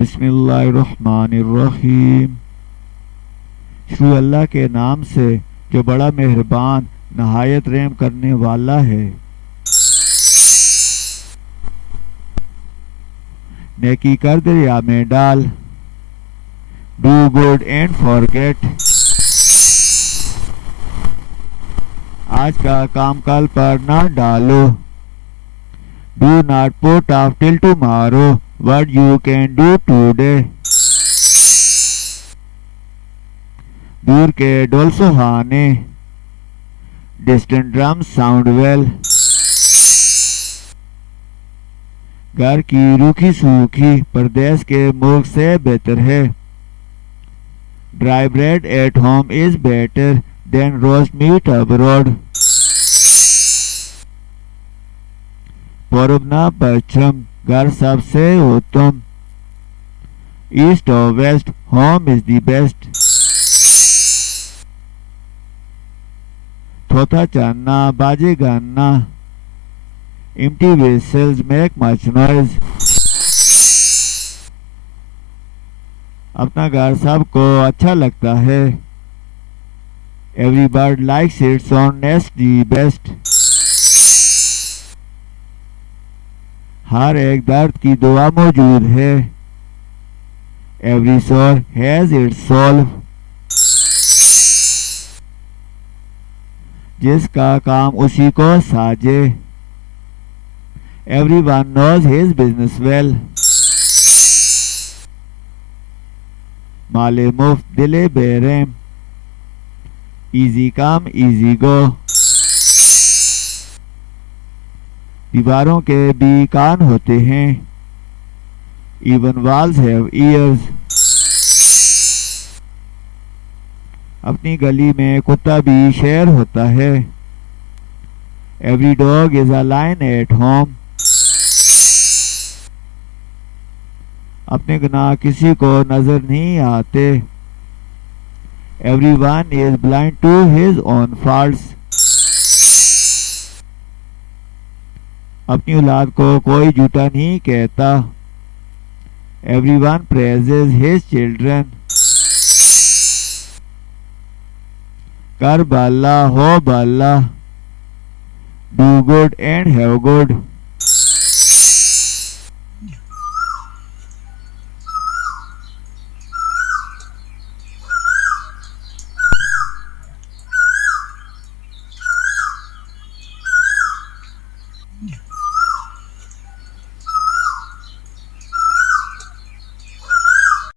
बिस्मिल्लाहिर्रहमानिर्रहीम। शुरू अल्लाह के नाम से जो बड़ा मेहरबान नहायत रहम करने वाला है। नेकी कर दरिया में डाल, डू गुड एंड फॉरगेट। आज का काम कल पर ना डालो, do not put off till tomorrow what you can do today. दूर के ढोल सुहाने, डिस्टेंट ड्रम साउंड वेल। घर की रूखी सूखी परदेश के मुल्क से बेहतर है। Dry bread at home is better than roast meat abroad. पूर्व न पश्चिम घर सबसे उत्तम, ईस्ट और west home is the best. थोथा चन्ना बाजे गाना, empty whistles make much noise। अपना घर सबको अच्छा लगता है, every bird likes its own nest the best। हर एक दर्द की दुआ मौजूद है, every sore has its solve। जिसका काम उसी को साजे, everyone knows his business well। माले मुफ्त दिले बेरहम, easy come easy go। दीवारों के भी कान होते हैं, even walls have ears। अपनी गली में कुत्ता भी शेर होता है, every dog is a lion at home। अपने गुनाह किसी को नजर नहीं आते, everyone is blind to his own faults। अपनी औलाद को कोई झूठा नहीं कहता, everyone praises his children। कर भला हो भला, do good and have good.